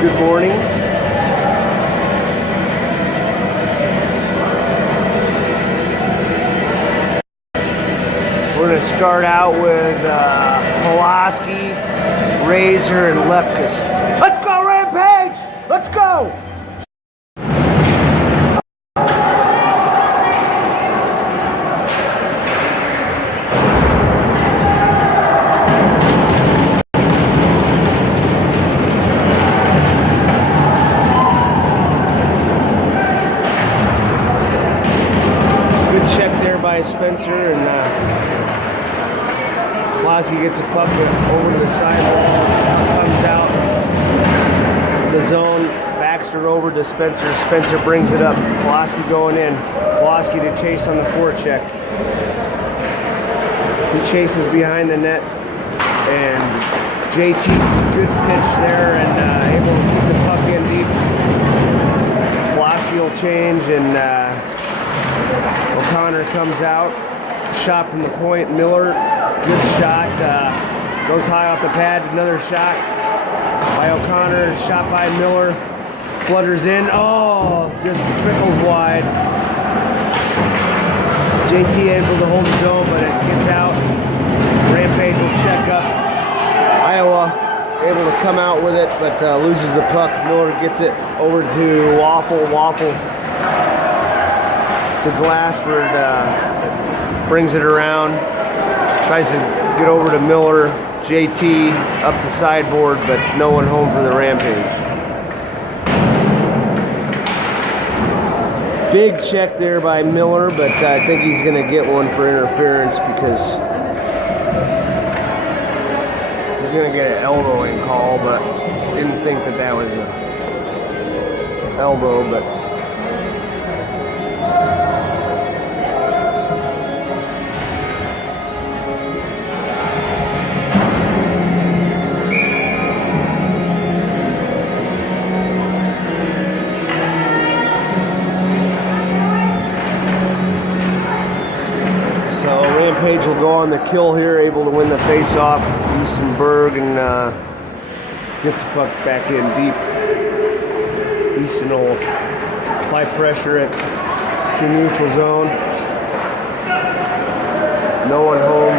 Good morning. We're going to start out with Pulaski, Razor, and Lefkus. Let's go, Rampage! Let's go! By Spencer, and Pulaski gets a puck over to the sidewall, comes out the zone, backs her over to Spencer. Spencer brings it up. Pulaski going in. Pulaski to chase on the forecheck. He chases behind the net, and JT, good pitch there, and able to keep the puck in deep. Pulaski will change, and O'Connor comes out, shot from the point. Miller, good shot, goes high off the pad. Another shot by O'Connor, shot by Miller, flutters in. Oh, just trickles wide. JT able to hold his own, but it gets out. Rampage will check up. Iowa able to come out with it, but loses the puck. Miller gets it over to Waffle. To Glassford, brings it around, tries to get over to Miller, JT up the sideboard, but no one home for the Rampage. Big check there by Miller, but I think he's going to get one for interference because he's going to get an elbowing call, but didn't think that was an elbow, but Rampage will go on the kill here, able to win the face-off. Easton Berg, and gets the puck back in deep. Easton will apply pressure at the neutral zone. No one home.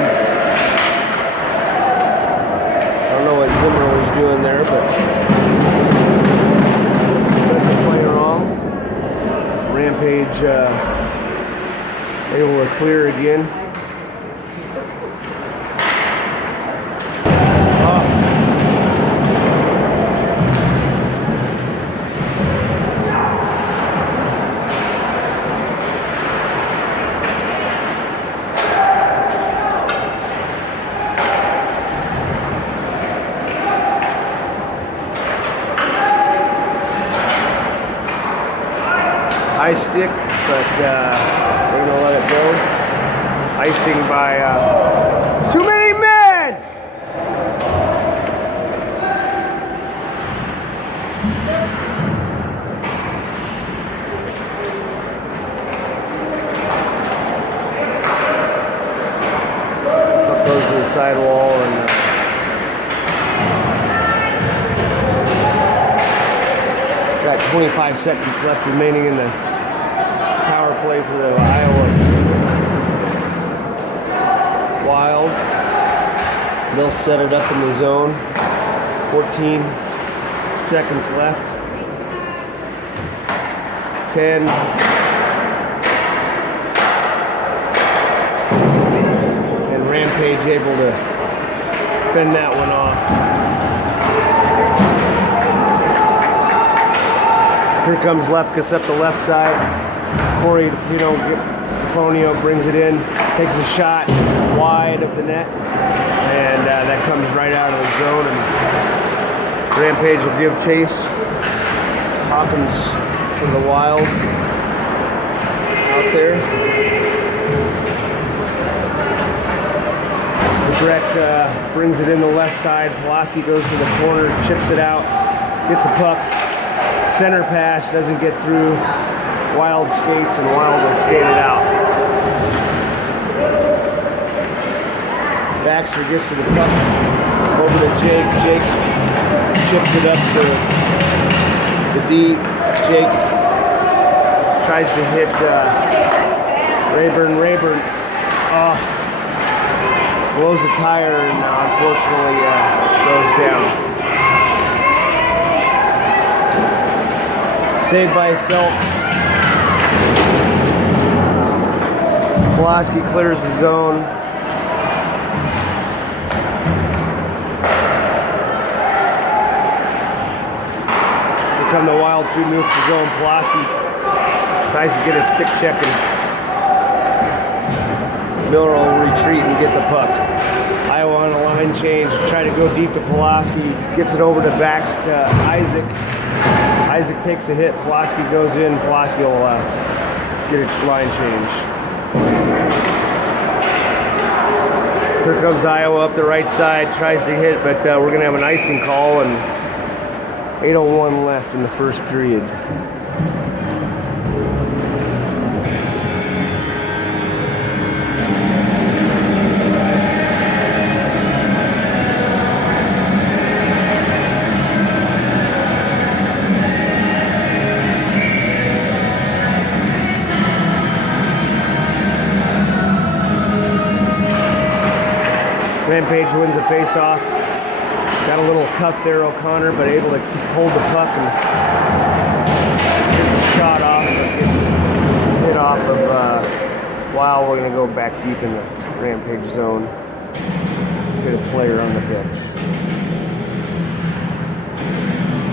I don't know what Zimmer was doing there, but doesn't play wrong. Rampage able to clear again. High stick, but they're gonna let it go. Icing by too many men. Puck goes to the sidewall, and 25 seconds left remaining in the power play for the Iowa Wild. They'll set it up in the zone. 14 seconds left. 10. And Rampage able to fend that one off. Here comes Lefkus up the left side. Corey Deponio brings it in, takes a shot wide of the net, and that comes right out of the zone. And Rampage will give chase. Hawkins for the Wild out there. Grech brings it in the left side. Pulaski goes to the corner, chips it out, gets a puck. Center pass, doesn't get through. Wild skates, and Wild will skate it out. Baxter gets to the puck, over to Jake. Jake chips it up to the D. Jake tries to hit Rayburn. Blows a tire and unfortunately goes down. Saved by Selk. Pulaski clears the zone. Here come the Wild through neutral zone. Pulaski tries to get a stick check and Miller will retreat and get the puck. Iowa on a line change, try to go deep to Pulaski, gets it over to Isaac. Isaac takes a hit, Pulaski goes in, Pulaski will get a line change. Here comes Iowa up the right side, tries to hit, but we're going to have an icing call and 8:01 left in the first period. Rampage wins the face-off. Got a little cuff there, O'Connor, but able to hold the puck and gets a shot off, but gets hit off of Wow. We're going to go back deep in the Rampage zone. Get a player on the bench.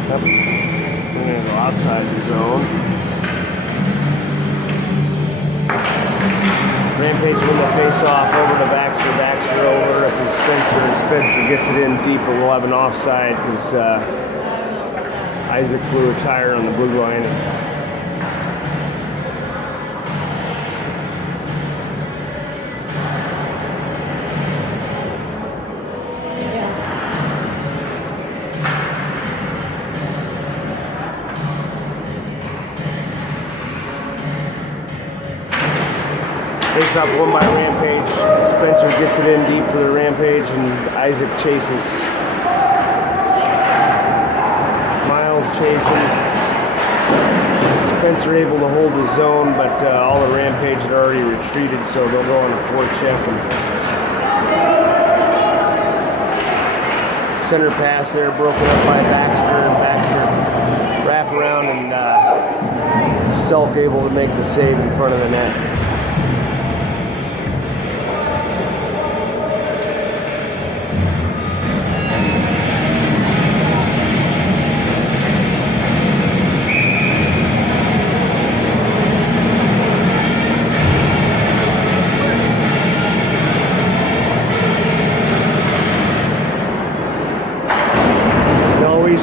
Yep. We're going to go outside the zone. Rampage win the face-off over to Baxter. Baxter over to Spencer, and Spencer gets it in deep, but we'll have an offside because Isaac blew a tire on the blue line. Face up won by Rampage. Spencer gets it in deep for the Rampage, and Isaac chases. Miles chasing. Spencer able to hold the zone, but all the Rampage had already retreated, so they'll go on a forecheck. And center pass there, broken up by Baxter, and Baxter wrap around, and Selk able to make the save in front of the net.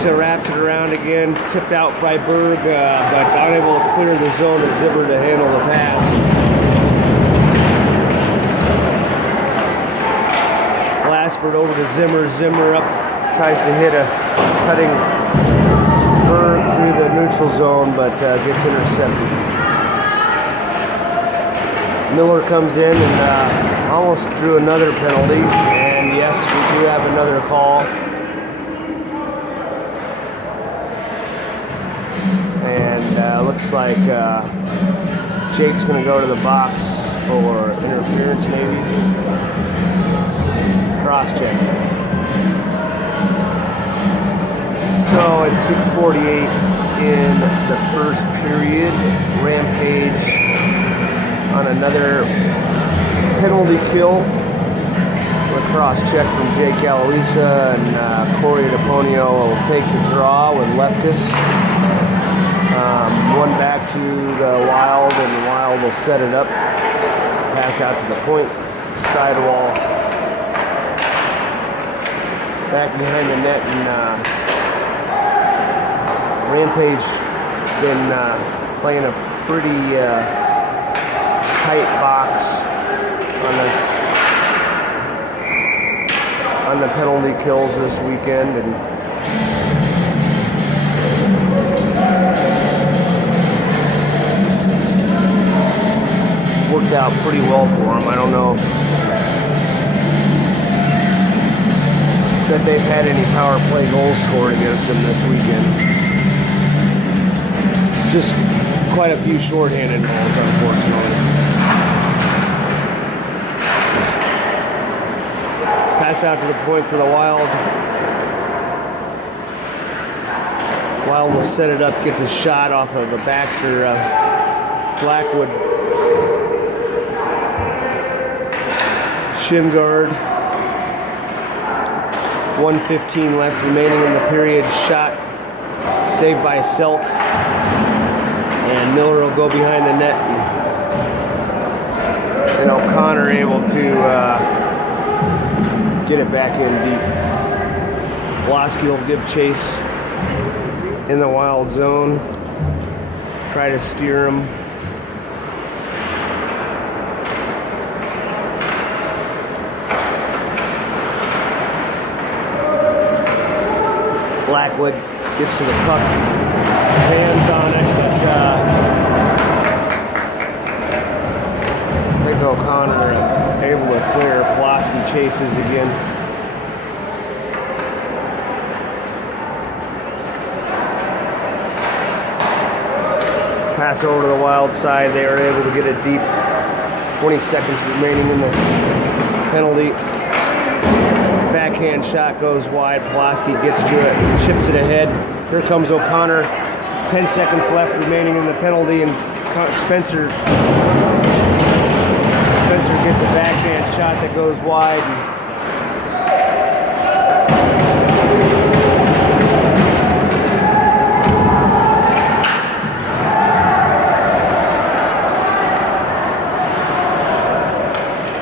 Wraps it around again, tipped out by Berg, but unable to clear the zone of Zimmer to handle the pass. Glassford over to Zimmer. Zimmer up, tries to hit a cutting Berg through the neutral zone, but gets intercepted. Miller comes in and almost drew another penalty, and yes, we do have another call. Looks like Jake's going to go to the box for interference, maybe. Cross check. So it's 6:48 in the first period. Rampage on another penalty kill. A cross check from Jake Aloisa, and Corey DePonio will take the draw with Lefkus. One back to the Wild, and the Wild will set it up. Pass out to the point, sidewall. Back behind the net, and Rampage been playing a pretty tight box on the penalty kills this weekend, and worked out pretty well for them. I don't know that they've had any power play goals scored against them this weekend. Just quite a few shorthanded balls, unfortunately. Pass out to the point for the Wild. Wild will set it up, gets a shot off of the Baxter Blackwood shin guard. 1:15 left remaining in the period. Shot saved by Selk. And Miller will go behind the net. And O'Connor able to get it back in deep. Blosky will give chase in the Wild zone. Try to steer him. Blackwood gets to the puck, hands on it, but I think O'Connor able to clear. Pulaski chases again. Pass over to the Wild side. They are able to get it deep. 20 seconds remaining in the penalty. Backhand shot goes wide. Pulaski gets to it, chips it ahead. Here comes O'Connor. 10 seconds left remaining in the penalty, and Spencer gets a backhand shot that goes wide.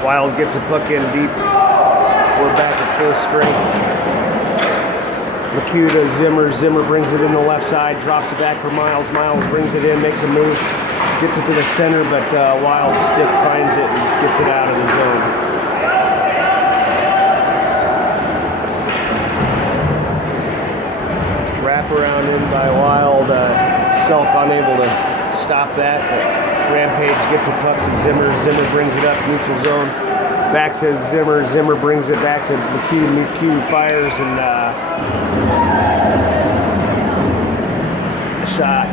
Wild gets a puck in deep. We're back at full strength. McHugh to Zimmer. Zimmer brings it in the left side, drops it back for Miles. Miles brings it in, makes a move, gets it to the center, but Wild stick finds it and gets it out of the zone. Wrap around in by Wild. Selk unable to stop that, but Rampage gets a puck to Zimmer. Zimmer brings it up neutral zone. Back to Zimmer. Zimmer brings it back to McHugh. McHugh fires, and shot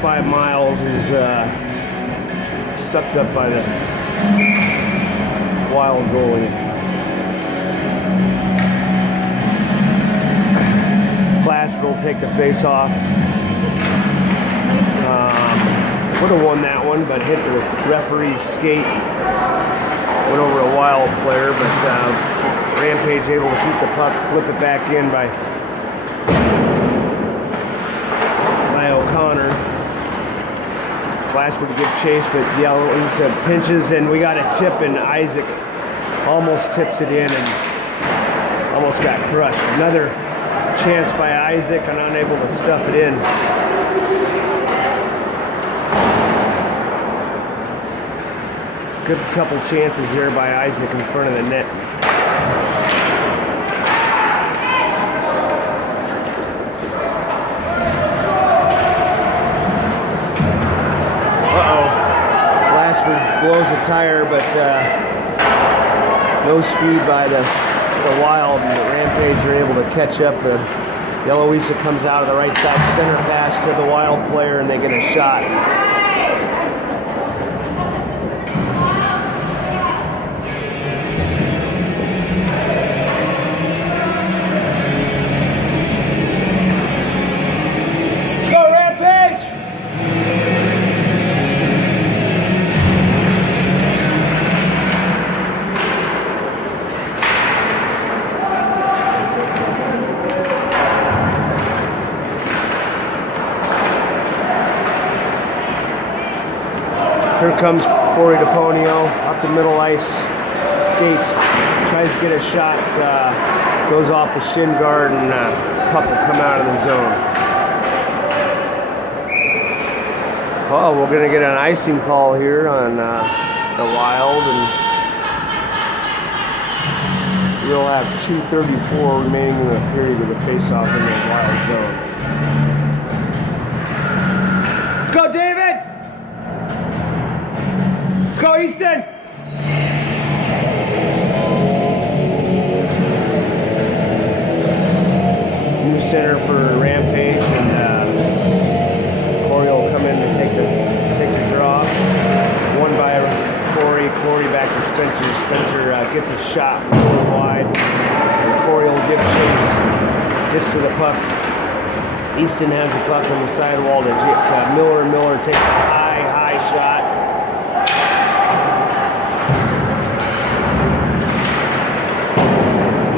by Miles is sucked up by the Wild goalie. Glassford will take the face off. Would have won that one, but hit the referee's skate. Went over a Wild player, but Rampage able to keep the puck, flip it back in by O'Connor. Glassford to give chase, but Yellow's pinches, and we got a tip, and Isaac almost tips it in and almost got crushed. Another chance by Isaac and unable to stuff it in. Good couple chances there by Isaac in front of the net. Glassford blows a tire, but no speed by the Wild, and the Rampage are able to catch up. Yellowiesa comes out of the right side, center pass to the Wild player, and they get a shot. Here comes Corey DePonio up the middle ice, skates, tries to get a shot, goes off the shin guard, and puck will come out of the zone. Oh, we're going to get an icing call here on the Wild, and we'll have 2:34 remaining in the period of the face-off in the Wild zone. Let's go, David! Let's go, Easton! New center for Rampage, and Corey will come in to take the draw. Won by Corey. Corey back to Spencer. Spencer gets a shot really wide. And Corey will give chase. Gets to the puck. Easton has the puck on the sidewall to Miller. Miller takes a high shot.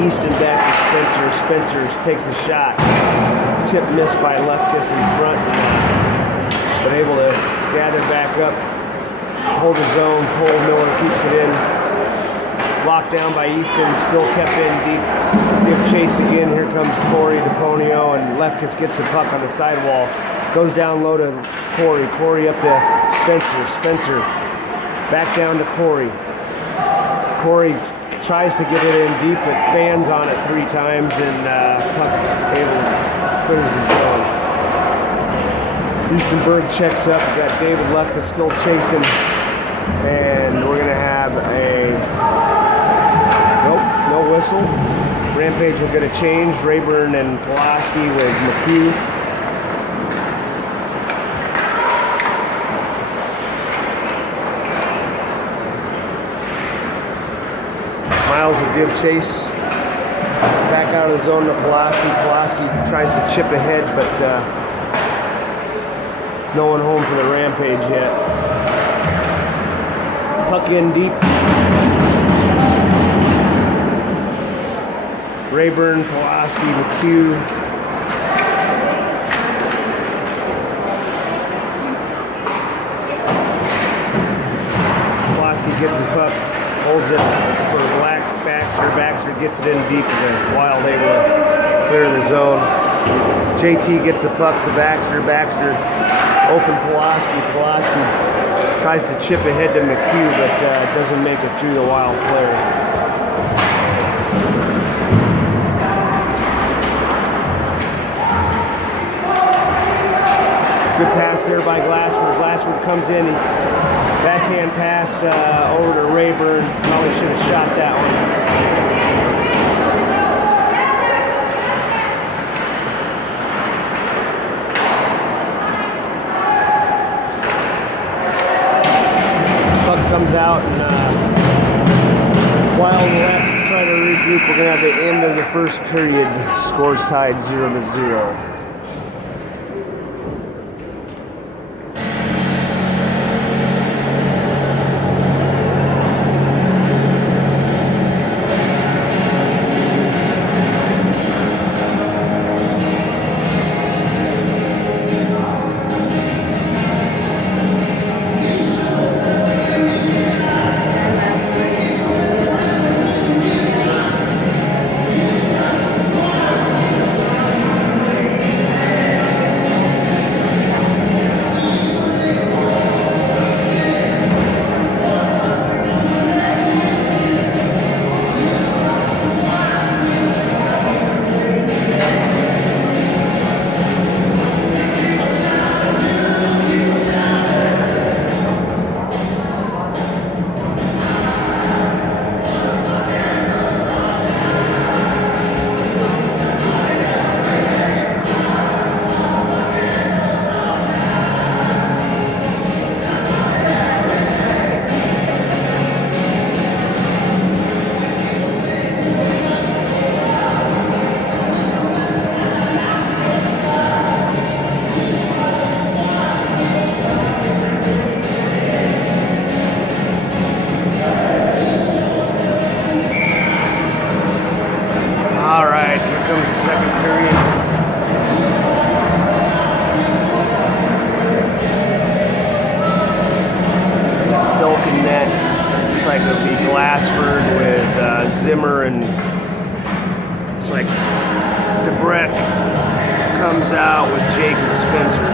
Easton back to Spencer. Spencer takes a shot. Tip missed by Lefkus in front. But able to gather back up. Hold his zone. Cole Miller keeps it in. Locked down by Easton. Still kept in deep. Give chase again. Here comes Corey DePonio. And Lefkus gets the puck on the sidewall. Goes down low to Corey. Corey up to Spencer. Spencer back down to Corey. Corey tries to get it in deep, but fans on it 3 times, and puck able to clears his zone. Eastenberg checks up. We've got David Lefka still chasing, and we're gonna have a no whistle. Rampage will get a change. Rayburn and Pulaski with McHugh. Miles will give chase back out of the zone to Pulaski. Pulaski tries to chip ahead, but no one home for the Rampage yet. Puck in deep. Rayburn, Pulaski, McHugh. Pulaski gets the puck, holds it for Baxter. Baxter gets it in deep and Wild able to clear the zone. JT gets the puck to Baxter. Baxter open Pulaski. Pulaski tries to chip ahead to McHugh, but doesn't make it through the Wild player. Good pass there by Glassford. Glassford comes in and backhand pass over to Rayburn. Probably should have shot that one. Puck comes out and Wild will have to try to regroup. We're going to have the end of the first period. Scores tied 0-0. Zimmer and it's like DeBreck comes out with Jake and Spencer.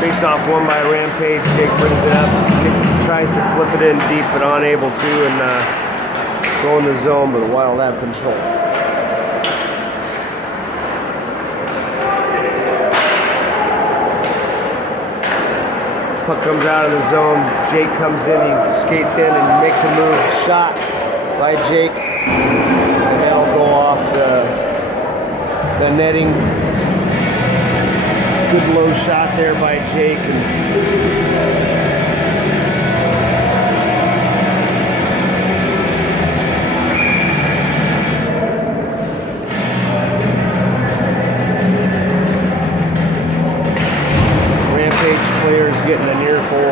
Face off won by Rampage. Jake brings it up, tries to flip it in deep, but unable to, and go in the zone, but the Wild have control. Puck comes out of the zone. Jake comes in, he skates in and makes a move. Shot by Jake. And that'll go off the netting. Good low shot there by Jake. Rampage players getting an earful.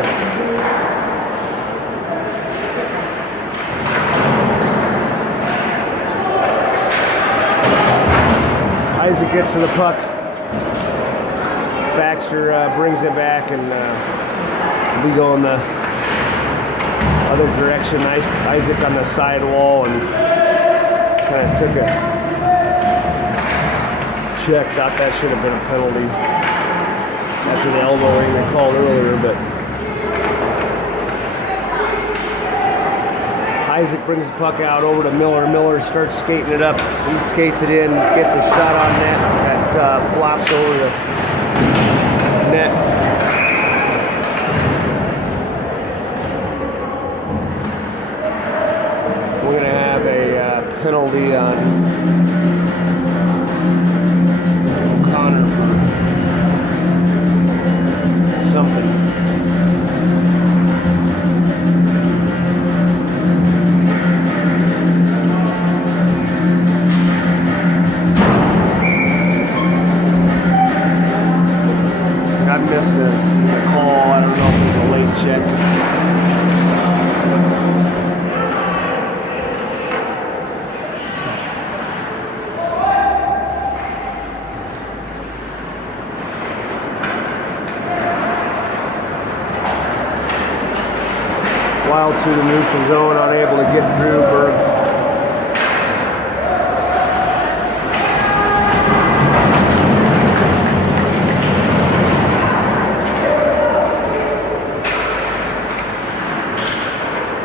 Isaac gets to the puck. Baxter brings it back, and we go in the other direction. Isaac on the sidewall and kind of took a check. Thought that should have been a penalty after the elbowing they called earlier, but Isaac brings the puck out over to Miller. Miller starts skating it up. He skates it in, gets a shot on net that flops over the net. We're going to have a penalty on O'Connor for something. I missed the call. I don't know if it was a late check. Wild to the neutral zone, unable to get through. Berg.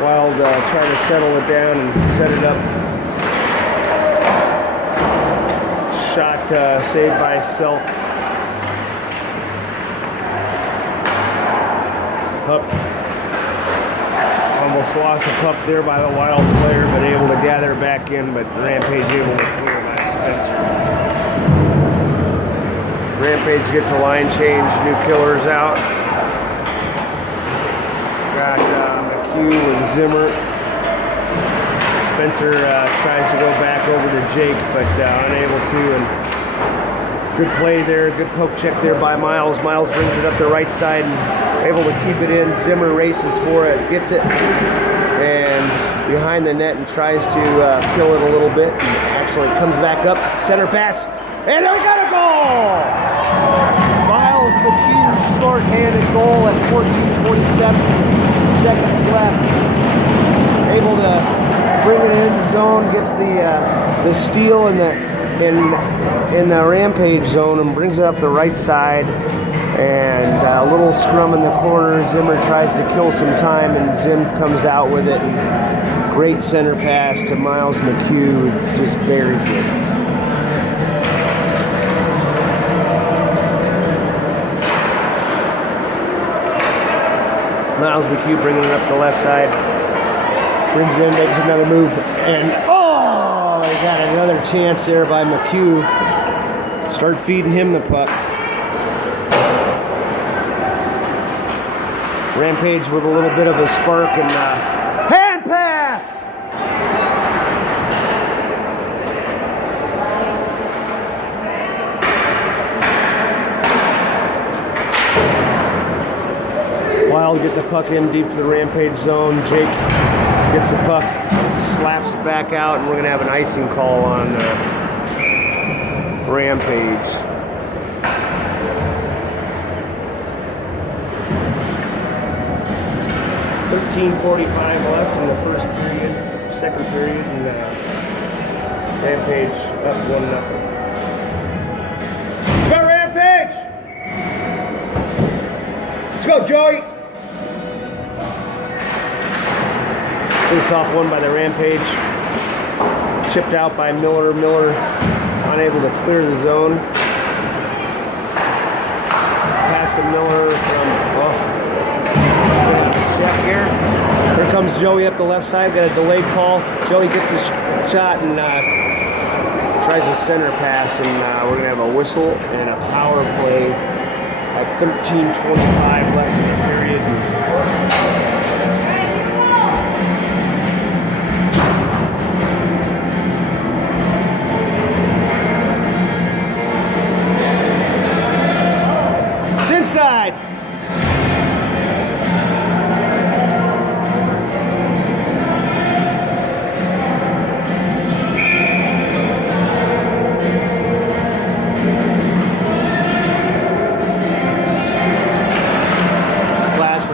Wild trying to settle it down and set it up. Shot saved by Selk. Puck. Almost lost a puck there by the Wild player, but able to gather back in, but Rampage able to clear by Spencer. Rampage gets a line change, new killers out. Got McHugh and Zimmer. Spencer tries to go back over to Jake, but unable to. And good play there, good poke check there by Miles. Miles brings it up the right side and able to keep it in. Zimmer races for it, gets it, and behind the net and tries to kill it a little bit. And actually comes back up, center pass, and we got a goal! Miles McHugh short-handed goal at 14:27 seconds left. Able to bring it in the zone, gets the steal in the Rampage zone and brings it up the right side. And a little scrum in the corner. Zimmer tries to kill some time, and Zim comes out with it. And great center pass to Miles McHugh, just buries it. Miles McHugh bringing it up the left side. Brings it in, makes another move, and oh, they got another chance there by McHugh. Start feeding him the puck. Rampage with a little bit of a spark and hand pass! Wild get the puck in deep to the Rampage zone. Jake gets the puck, slaps it back out, and we're going to have an icing call on Rampage. .45 left in the first period, second period, and Rampage up 1-0. Let's go, Rampage! Let's go, Joey! Face off one by the Rampage. Chipped out by Miller. Miller unable to clear the zone. Pass to Miller from here. Here comes Joey up the left side, got a delayed call. Joey gets a shot and tries a center pass, and we're gonna have a whistle and a power play at 13:25 left in the period. It's inside.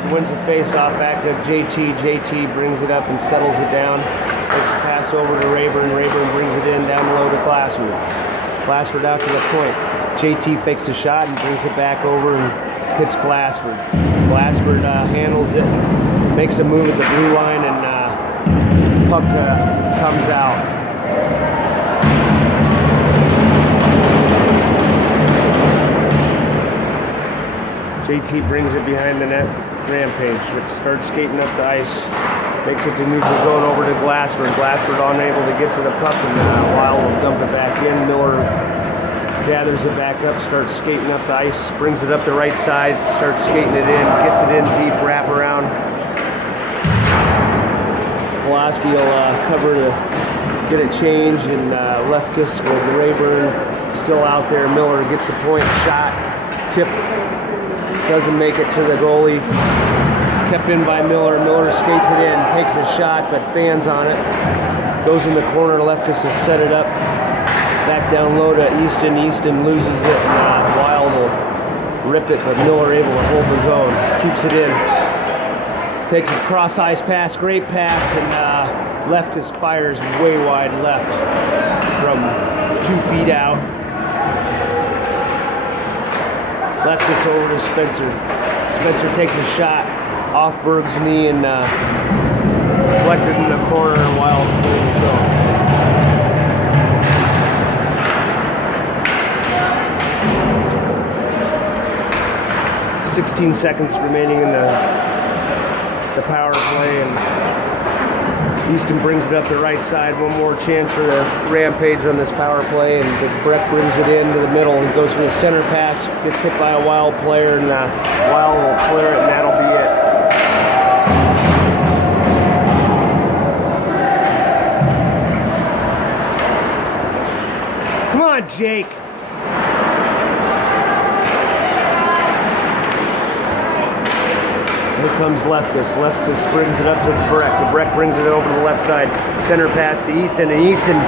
Wins the face-off back to JT. JT brings it up and settles it down. Takes the pass over to Rayburn. Rayburn brings it in down low to Glassford. Glassford out to the point. JT fakes a shot and brings it back over and hits Glassford. Glassford handles it, makes a move at the blue line, and puck comes out. JT brings it behind the net. Rampage. It starts skating up the ice. Makes it to neutral zone over to Glassford. Glassford unable to get to the puck, and Wild will dump it back in. Miller gathers it back up, starts skating up the ice, brings it up the right side, starts skating it in, gets it in deep, wrap around. Pulaski will cover to get a change, and Lefkus with Rayburn still out there. Miller gets the point, shot, tip. Doesn't make it to the goalie. Kept in by Miller. Miller skates it in, takes a shot, but fans on it. Goes in the corner. Lefkus will set it up. Back down low to Easton. Easton loses it, and Wild will rip it, but Miller able to hold his own. Keeps it in. Takes a cross-ice pass, great pass, and Lefkus fires way wide left from 2 feet out. Lefkus over to Spencer. Spencer takes a shot off Berg's knee and collected in the corner, and Wild pulls his own. – 16 seconds remaining in the power play, and Easton brings it up the right side. One more chance for the Rampage on this power play, and Breck brings it into the middle and goes for the center pass, gets hit by a Wild player, and Wild will clear it, and that'll be it. Come on, Jake. Here comes Lefkus. Lefkus brings it up to Breck. Breck brings it over to the left side. Center pass to Easton, and Easton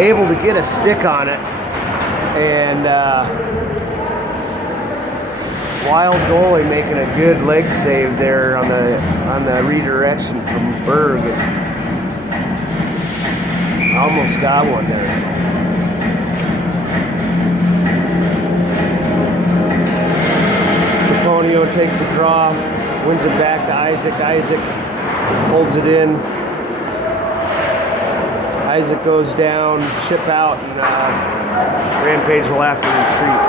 able to get a stick on it. And Wild goalie making a good leg save there on the redirection from Berg. And almost got one there. Caponio takes the draw. Wins it back to Isaac. Isaac holds it in. Isaac goes down, chip out, and Rampage will have to retreat.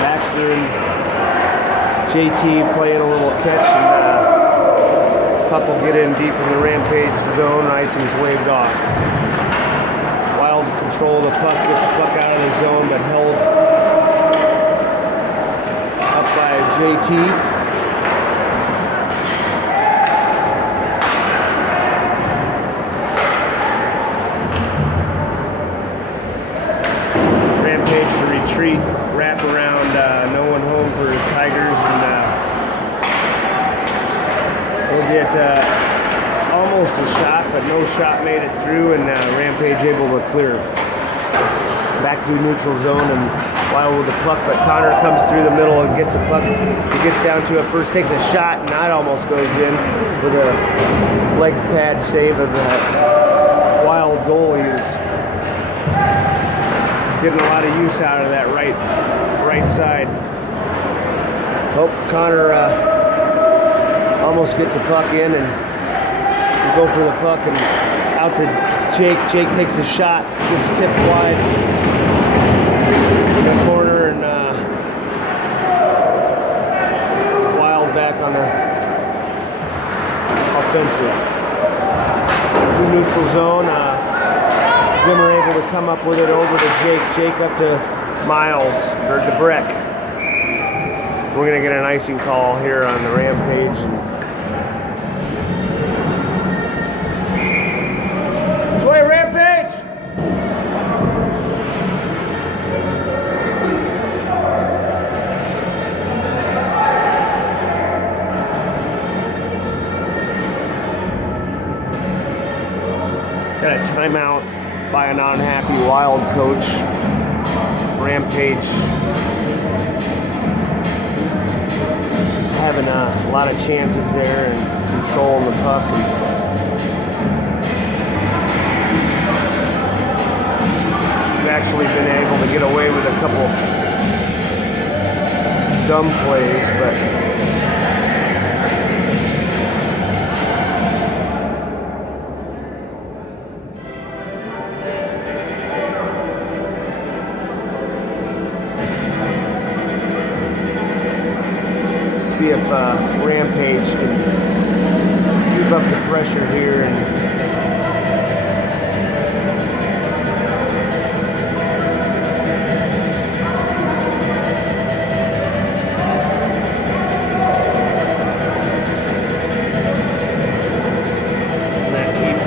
Baxter and JT playing a little catch, and puck will get in deep in the Rampage zone. Icing's waved off. Wild control the puck, gets the puck out of the zone, but held by JT. Rampage to retreat, wrap around, no one home for Tigers, and we'll get almost a shot, but no shot made it through, and Rampage able to clear. Back to neutral zone, and Wild with the puck, but Connor comes through the middle and gets a puck. He gets down to it first, takes a shot, and that almost goes in with a leg pad save of that Wild goalie. Is getting a lot of use out of that right side. Oh, Connor almost gets a puck in, and we go for the puck and out to Jake. Jake takes a shot, gets tipped wide in the corner, and Wild expensive. Through neutral zone, Zimmer able to come up with it over to Jake. Jake up to Miles, or to Breck. We're going to get an icing call here on the Rampage. Which way, Rampage? Got a timeout by an unhappy Wild coach. Rampage having a lot of chances there and controlling the puck. We've actually been able to get away with a couple dumb plays, but see if Rampage can keep up the pressure here and keep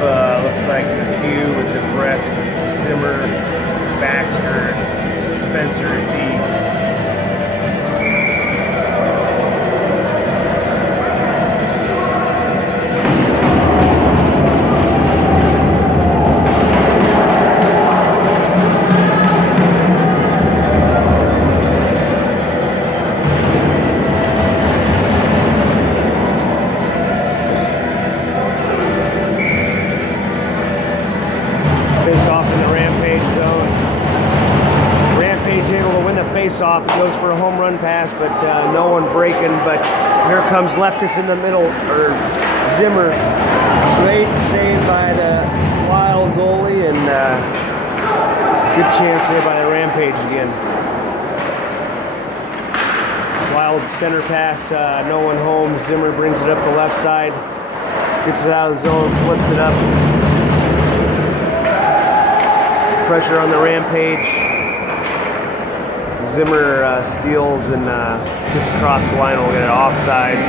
looks like the queue with the Brett, Zimmer, Baxter, Spencer, D. Off, it goes for a home run pass, but no one breaking. But here comes Lefkus in the middle, or Zimmer. Great save by the Wild goalie, and good chance there by the Rampage again. Wild center pass, no one home. Zimmer brings it up the left side, gets it out of the zone, flips it up. Pressure on the Rampage. Zimmer steals and gets across the line. We'll get it offsides,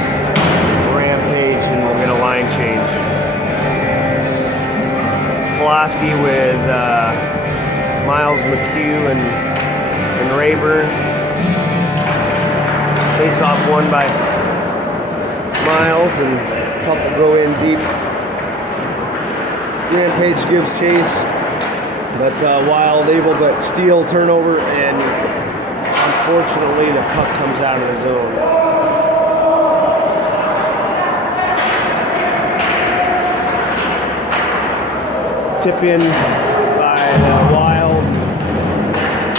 Rampage, and we'll get a line change. Pulaski with Miles, McHugh, and Rayburn. Face off won by Miles, and puck will go in deep. Rampage gives chase, but Wild able to steal, turnover, and unfortunately, the puck comes out of the zone. Tip in by Wild.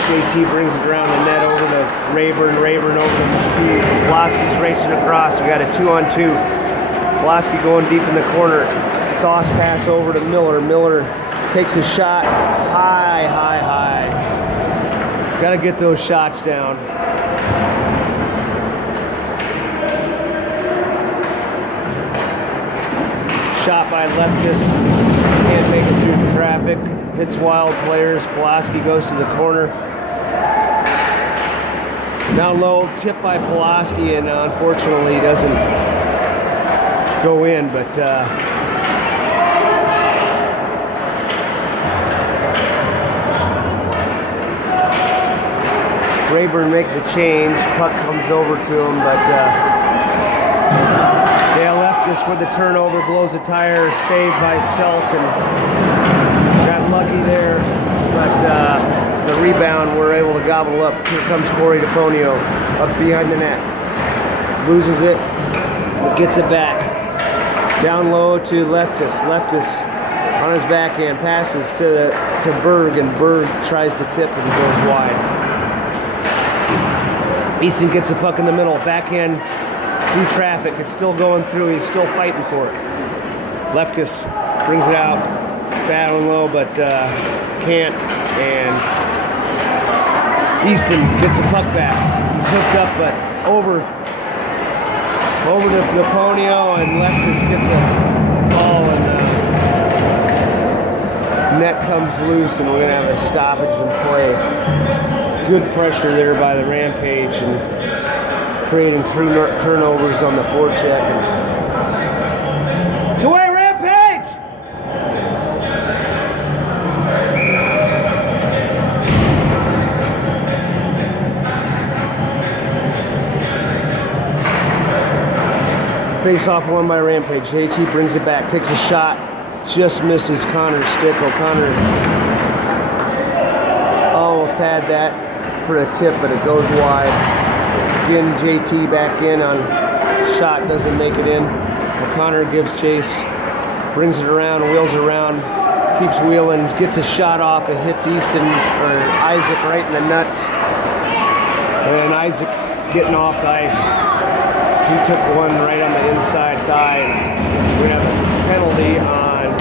JT brings it around the net over to Rayburn. Rayburn over to McHugh. Pulaski's racing across. We got a 2-on-2. Pulaski going deep in the corner. Sauce pass over to Miller. Miller takes a shot. High, high, high. Got to get those shots down. Shot by Lefkus. Can't make it through the traffic. Hits Wild players. Pulaski goes to the corner. Down low, tip by Pulaski, and unfortunately doesn't go in, but Rayburn makes a change. Puck comes over to him, but Dale Lefkus with the turnover, blows a tire, saved by Selk, and got lucky there. But the rebound, we're able to gobble up. Here comes Corey DePonio up behind the net. Loses it, but gets it back. Down low to Lefkus. Lefkus on his backhand passes to Berg, and Berg tries to tip and goes wide. Easton gets the puck in the middle, backhand through traffic. It's still going through. He's still fighting for it. Lefkus brings it out, battling low, but can't. And Easton gets the puck back. He's hooked up, but over to Naponio, and Lefkus gets a call, and net comes loose, and we're going to have a stoppage in play. Good pressure there by the Rampage, and creating true turnovers on the forecheck. It's away, Rampage! Face off won by Rampage. JT brings it back, takes a shot, just misses Connor's stick. O'Connor almost had that for a tip, but it goes wide. Again, JT back in on shot, doesn't make it in. O'Connor gives chase, brings it around, wheels around, keeps wheeling, gets a shot off, it hits Easton or Isaac right in the nuts. And Isaac getting off the ice. He took one right on the inside thigh. We have a penalty on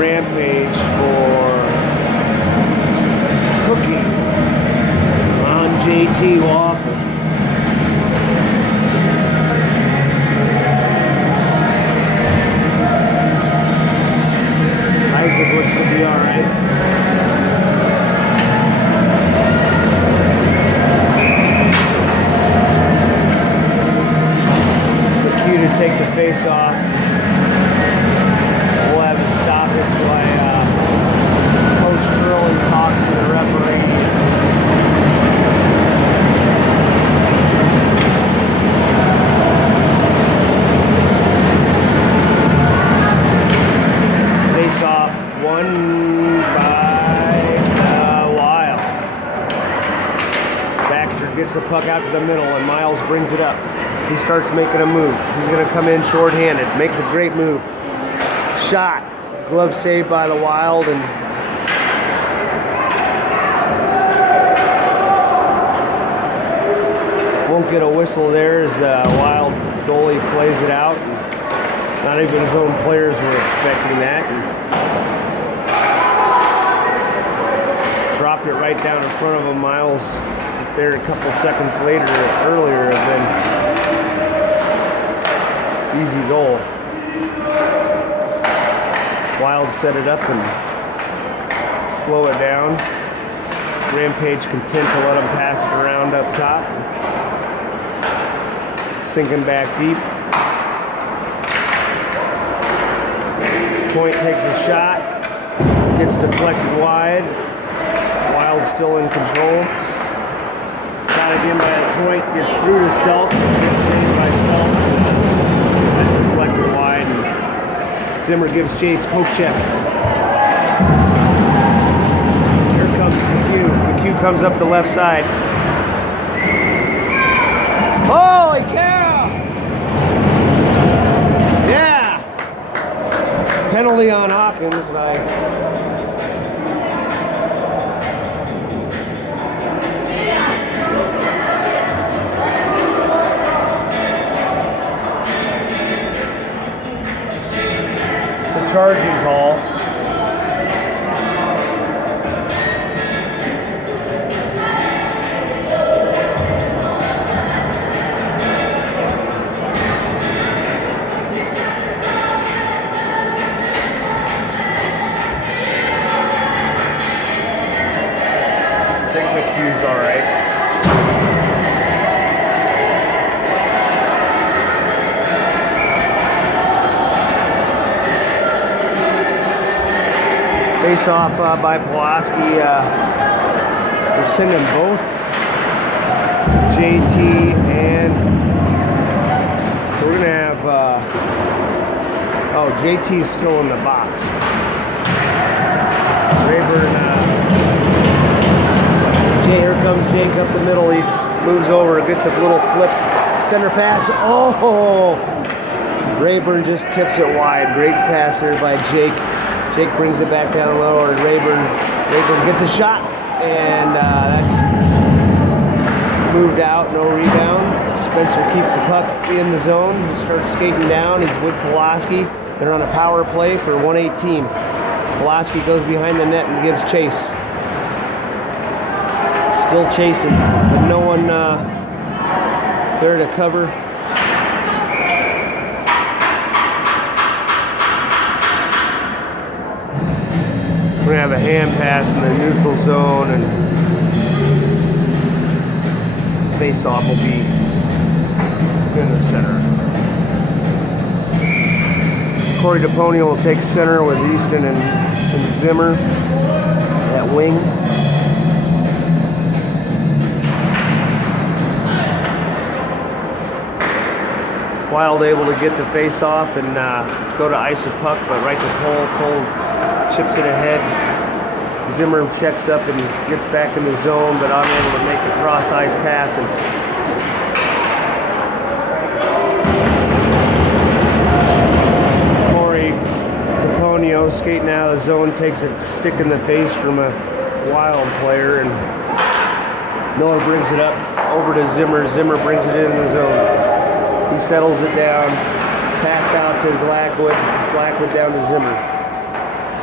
Rampage for hooking on JT Wofford. Isaac looks to be all right. To take the face off. We'll have a stoppage while Coach Curlin talks to the referee. Face off won by Wild. Baxter gets the puck out to the middle, and Miles brings it up. He starts making a move. He's going to come in shorthanded. Makes a great move. Shot. Glove saved by the Wild, and won't get a whistle there as Wild goalie plays it out. Not even his own players were expecting that. And dropped it right down in front of him. Miles there a couple seconds earlier had been easy goal. Wild set it up and slow it down. Rampage content to let him pass it around up top. Sinking back deep. Point takes a shot. Gets deflected wide. Wild still in control. Shot again by the point. Gets through to Selk. Gets saved by Selk. That's deflected wide. And Zimmer gives chase. Poke check. Here comes McHugh. McHugh comes up the left side. Holy cow! Yeah! Penalty on Hawkins by charging call. I think McHugh's all right. Face off by Pulaski. We're sending both JT and so we're gonna have JT's still in the box. Rayburn here comes Jake up the middle. He moves over, gets a little flip center pass. Oh, Rayburn just tips it wide. Great pass there by Jake. Jake brings it back down low, and Rayburn gets a shot, and that's moved out, no rebound. Spencer keeps the puck in the zone. He starts skating down. He's with Pulaski. They're on a power play for 118. Pulaski goes behind the net and gives chase. Still chasing, but no one there to cover. We're gonna have a hand pass in the neutral zone, and face-off will be in the center. Corey DePonio will take center with Easton and Zimmer at wing. Wild able to get the face-off and go to ice a puck, but right to Cole. Cole chips it ahead. Zimmer checks up and gets back in the zone, but unable to make the cross-ice pass. And Corey DePonio skating out of the zone takes a stick in the face from a Wild player, and Miller brings it up over to Zimmer. Zimmer brings it in the zone. He settles it down, pass out to Blackwood, Blackwood down to Zimmer.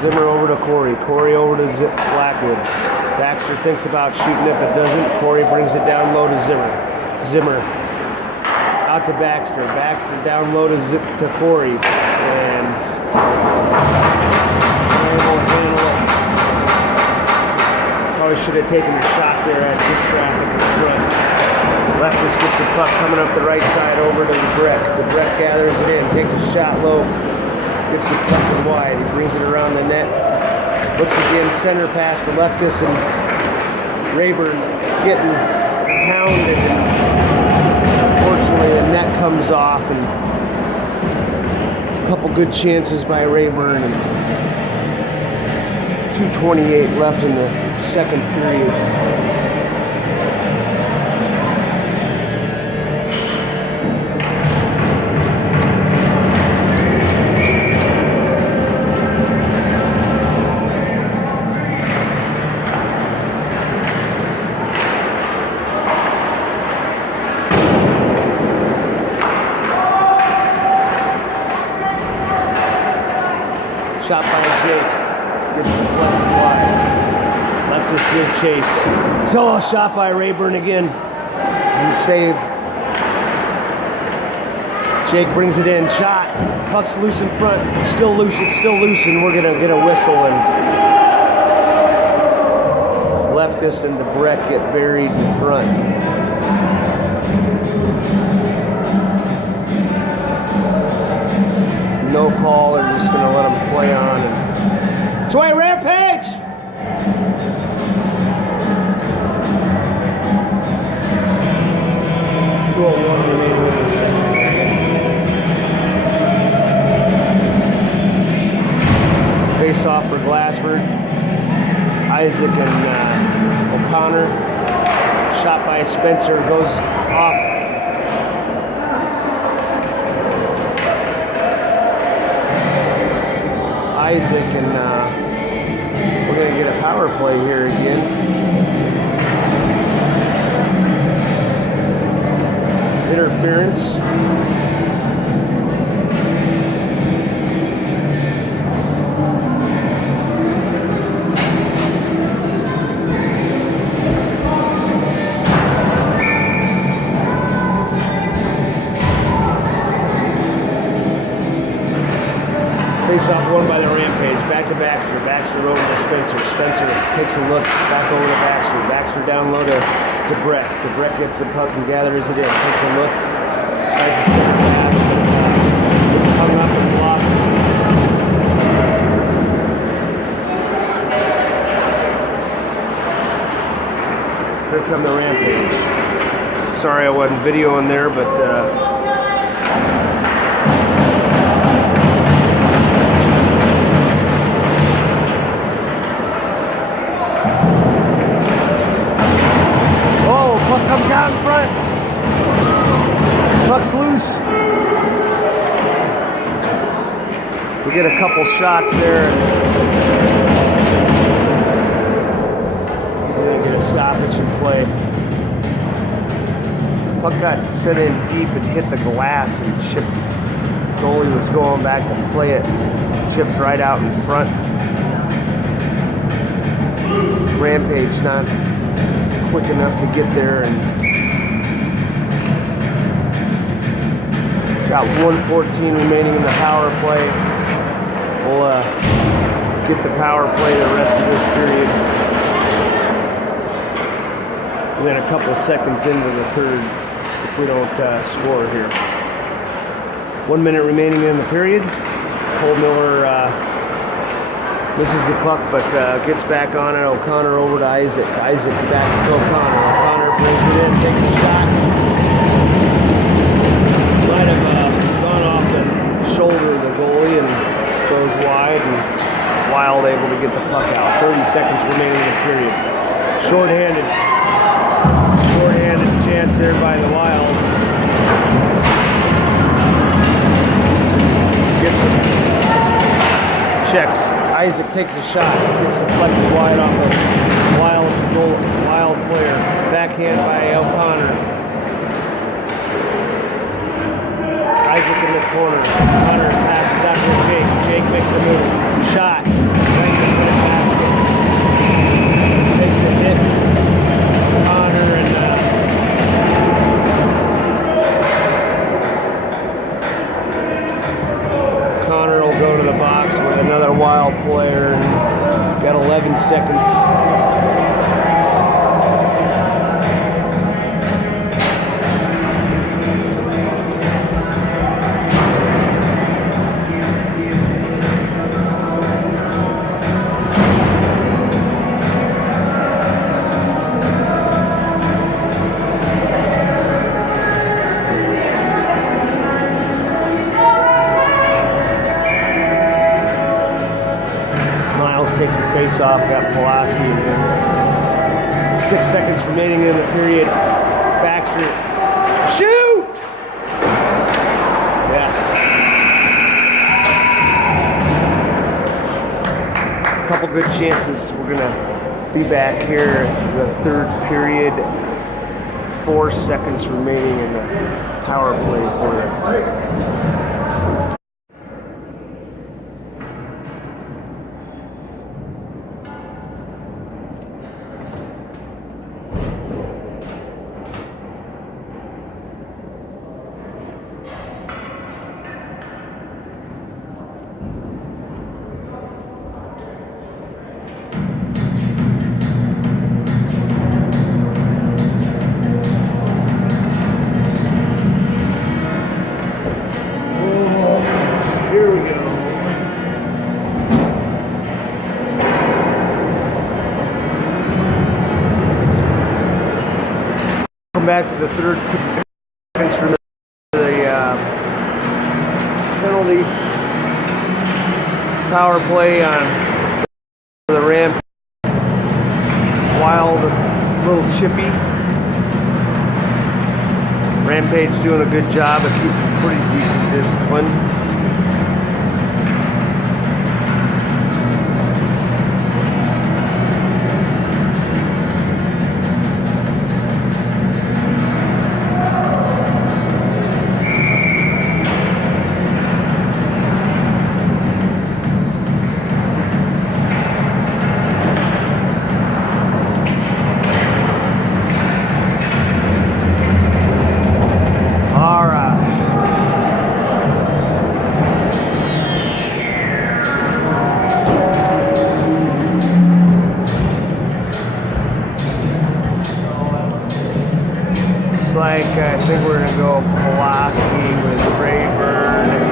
Zimmer over to Corey, Corey over to Blackwood. Baxter thinks about shooting it but doesn't. Corey brings it down low to Zimmer. Zimmer out to Baxter, Baxter down low to Corey. And able to handle it. Probably should have taken a shot there at good traffic in front. Leftist gets the puck coming up the right side over to DeBreck. DeBreck gathers it in, takes a shot low, gets it fucking wide. He brings it around the net. Looks again, center pass to Leftist, and Rayburn getting pounded. And unfortunately, the net comes off, and a couple good chances by Rayburn. And 2:28 left in the second period. Shot by Jake, gets deflected wide. Leftist good chase. So a shot by Rayburn again. He's saved. Jake brings it in, shot. Puck's loose in front. It's still loose, and we're gonna get a whistle, and Leftist and DeBreck get buried in front. No call, they're just going to let them play on. It's away, Rampage! .201 remaining in the second. Face off for Glassford. Isaac and O'Connor. Shot by Spencer, goes off. Isaac, and we're going to get a power play here again. Interference. Face-off won by the Rampage. Back to Baxter. Baxter over to Spencer. Spencer takes a look. Back over to Baxter. Baxter down low to DeBreck. DeBreck gets the puck and gathers it in. Takes a look. Tries to center pass, but it's hung up and blocked. Here come the Rampage. Sorry I wasn't videoing there, but puck comes out in front. Puck's loose. We get a couple shots there. We're going to get a stoppage in play. Puck got sent in deep and hit the glass and chipped. Goalie was going back to play it. Chipped right out in front. Rampage not quick enough to get there, and got 1:14 remaining in the power play. We'll get the power play the rest of this period. And then a couple seconds into the third if we don't score here. 1 minute remaining in the period. Cole Miller misses the puck, but gets back on it. O'Connor over to Isaac. Isaac back to O'Connor. O'Connor brings it in, takes a shot. Might have gone off the shoulder of the goalie and goes wide, and Wild able to get the puck out. 30 seconds remaining in the period. Short-handed chance there by the Wild. Gets it. Checks. Isaac takes a shot. Gets deflected wide off a Wild player. Backhand by O'Connor. Isaac in the corner. Connor passes out to Jake. Jake makes a move. Shot. Right in the basket. Takes a hit. Connor and Connor will go to the box with another Wild player. Got 11 seconds. Takes the face off, got Pulaski. 6 seconds remaining in the period. Baxter, shoot! Yes. A couple good chances. We're gonna be back here the third period. 4 seconds remaining in the power play for them. Back to the third seconds for the penalty. Power play on the Rampage. Wild, a little chippy. Rampage doing a good job of keeping pretty decent discipline. I think we're going to go Pulaski with Rayburn and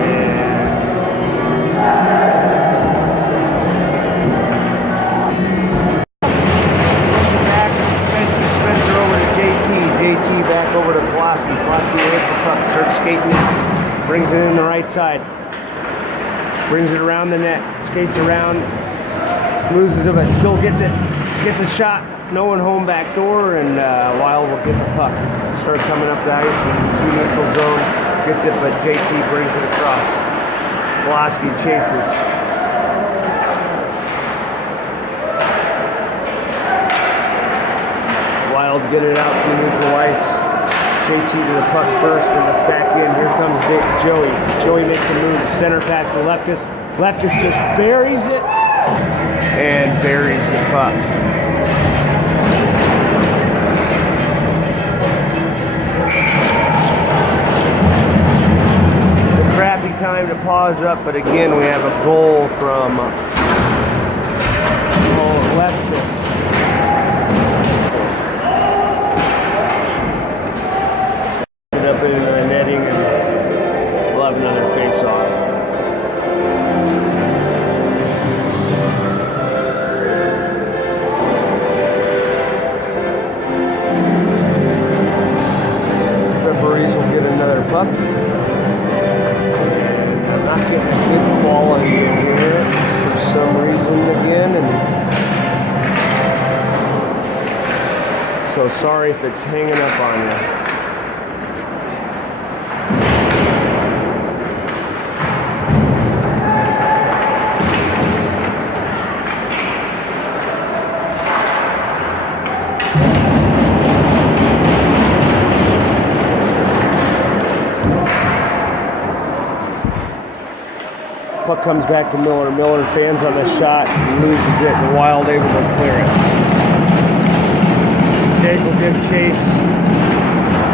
back to Spencer. Spencer over to JT. JT back over to Pulaski. Pulaski hits the puck, starts skating it, brings it in the right side. Brings it around the net, skates around, loses it, but still gets it. Gets a shot. No one home back door, and Wild will get the puck. Start coming up the ice in the neutral zone. Gets it, but JT brings it across. Pulaski chases. Wild get it out to the neutral ice. JT to the puck first, and it's back in. Here comes Joey. Joey makes a move. Center pass to Lefkus. Lefkus just buries it and buries the puck. Crappy time to pause up, but again we have a goal from Leftness. Up into the netting, and we'll have another face-off. Referees will get another puck. I'm not getting good quality in here for some reason again, and so sorry if it's hanging up on you. Puck comes back to Miller. Miller fans on the shot and loses it, and Wild able to clear it. Jake will give chase.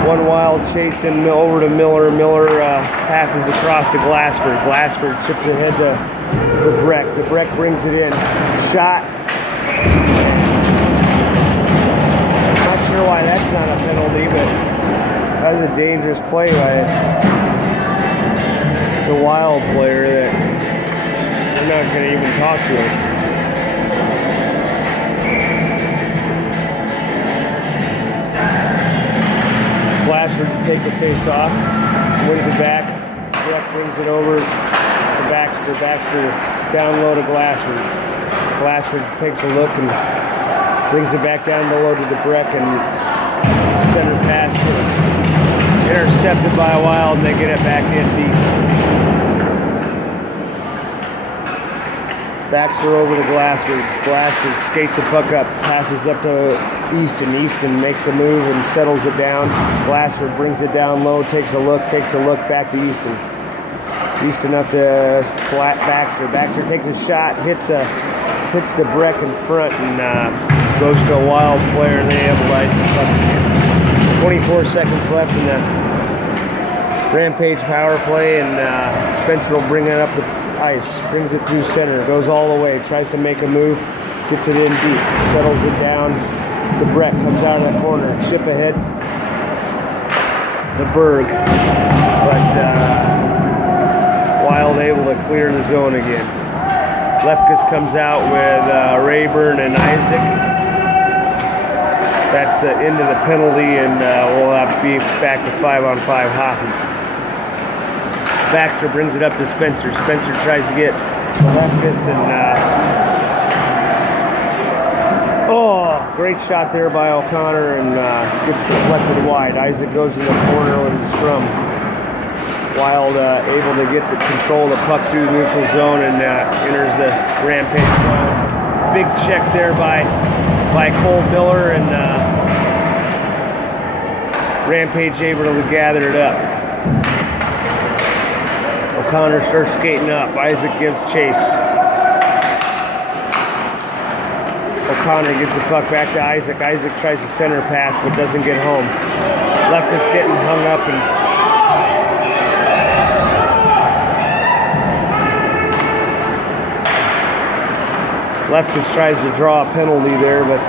One Wild chasing over to Miller. Miller passes across to Glassford. Glassford chips ahead to DeBreck. DeBreck brings it in. Shot. Not sure why that's not a penalty, but that was a dangerous play by the Wild player that we're not going to even talk to him. Glassford to take the face off, wins it back. Breck brings it over to Baxter. Baxter down low to Glassford. Glassford takes a look and brings it back down low to DeBreck, and center pass gets intercepted by a Wild, and they get it back in deep. Baxter over to Glassford. Glassford skates the puck up, passes up to Easton. Easton makes a move and settles it down. Glassford brings it down low, takes a look, back to Easton. Easton up to Baxter. Baxter takes a shot, hits DeBreck in front, and goes to a Wild player, and they able to ice the puck. 24 seconds left in the Rampage power play, and Spencer will bring it up the ice, brings it through center, goes all the way, tries to make a move, gets it in deep, settles it down. DeBreck comes out of the corner, chip ahead to Berg, but Wild able to clear the zone again. Lefkus comes out with Rayburn and Isaac. That's into the penalty, and we'll have to be back to 5-on-5 hockey. Baxter brings it up to Spencer. Spencer tries to get Lefkus, and great shot there by O'Connor, and gets deflected wide. Isaac goes in the corner with a scrum. Wild able to get the control of the puck through the neutral zone, and enters the Rampage zone. Big check there by Cole Miller, and Rampage able to gather it up. O'Connor starts skating up. Isaac gives chase. O'Connor gets the puck back to Isaac. Isaac tries a center pass but doesn't get home. Lefkus getting hung up, and Lefkus tries to draw a penalty there, but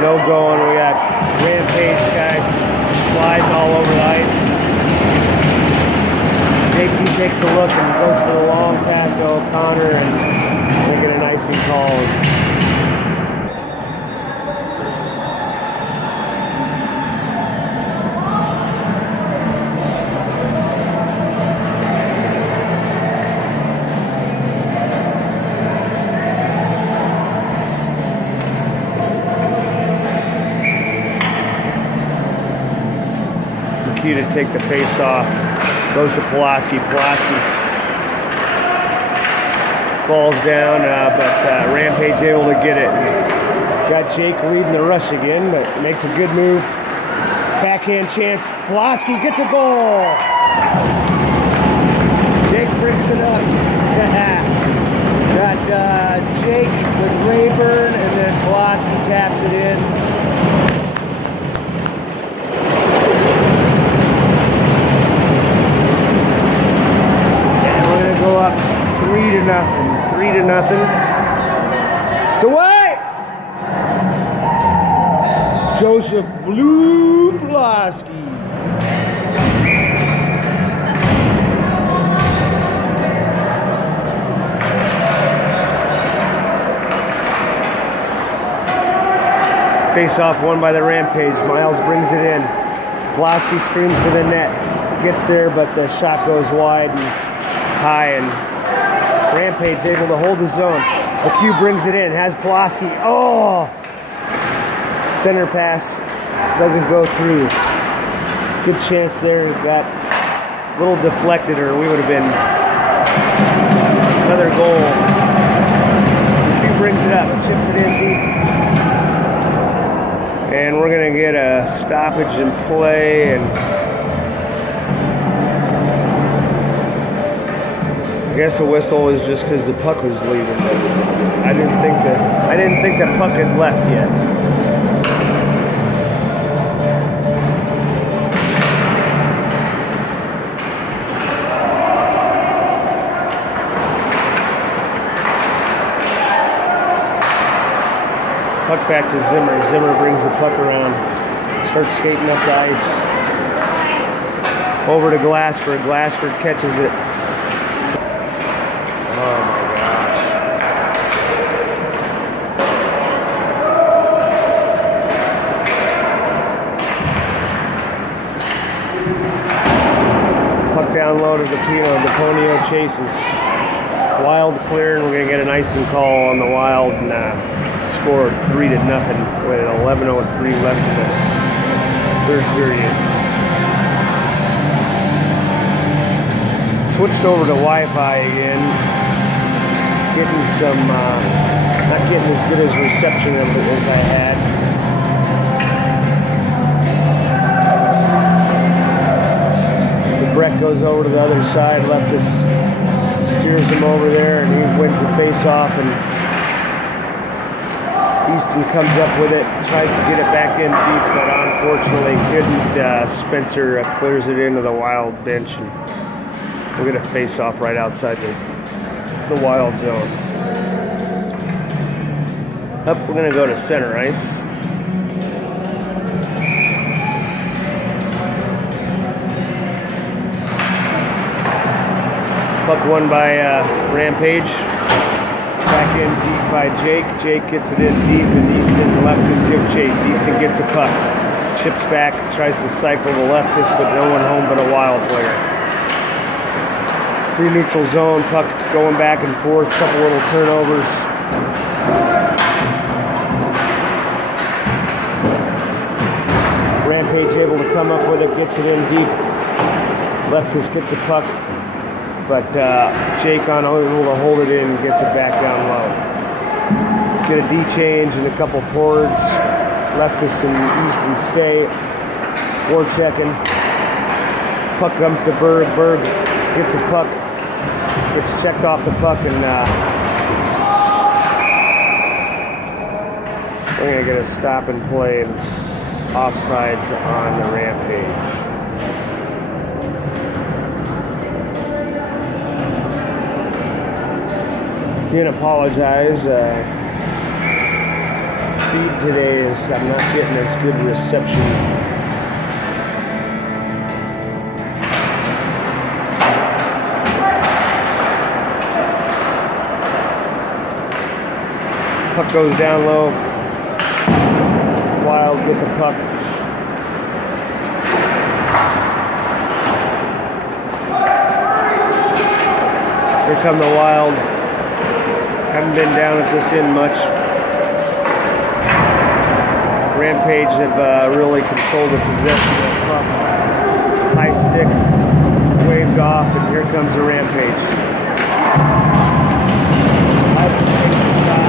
no going. We got Rampage guys sliding all over the ice. JT takes a look and goes for the long pass to O'Connor, and they get an icing call. To take the face off, goes to Pulaski. Pulaski falls down, but Rampage able to get it. Got Jake leading the rush again, but makes a good move. Backhand chance. Pulaski gets a goal. Jake brings it up. Got Jake with Rayburn, and then Pulaski taps it in. Go up 3-0. 3-0. It's away! Joseph Blue Pulaski. Face off won by the Rampage. Miles brings it in. Pulaski screams to the net. Gets there, but the shot goes wide and high, and Rampage able to hold his own. McHugh brings it in. Has Pulaski. Oh! Center pass doesn't go through. Good chance there. Got a little deflected, or we would have been another goal. McHugh brings it up. Chips it in deep. And we're going to get a stoppage in play, and I guess the whistle is just because the puck was leaving. But I didn't think the puck had left yet. Puck back to Zimmer. Zimmer brings the puck around. Starts skating up the ice. Over to Glassford. Glassford catches it. Oh my gosh. Puck down low to DePonio chases. Wild clear, and we're going to get an icing call on the Wild, and scored 3-0 with 11:03 left in the third period. Switched over to Wi-Fi again. Getting some, not getting as good as reception as I had. The Brett goes over to the other side. Leftist steers him over there, and he wins the face-off, and Easton comes up with it, tries to get it back in deep, but unfortunately couldn't. Spencer clears it into the Wild bench, and we're going to face off right outside the Wild zone. Up, we're going to go to center ice. Puck won by Rampage. Back in deep by Jake. Jake gets it in deep, and Easton leftist give chase. Easton gets a puck. Chips back, tries to cycle the leftist, but no one home but a Wild player. Free neutral zone, puck going back and forth, couple little turnovers. Rampage able to come up with it, gets it in deep. Leftist gets a puck, but Jake unable to hold it in, gets it back down low. Get a D change and a couple forwards. Leftist and Easton stay. Forechecking. Puck comes to Berg. Berg gets a puck. Gets checked off the puck, and we're going to get a stop and play, and offsides on the Rampage. Again, apologize. Feed today is I'm not getting as good reception. Puck goes down low. Wild with the puck. Here come the Wild. Haven't been down at this end much. Rampage have really controlled the possession of the puck. High stick waved off, and here comes the Rampage. Tyson takes the shot.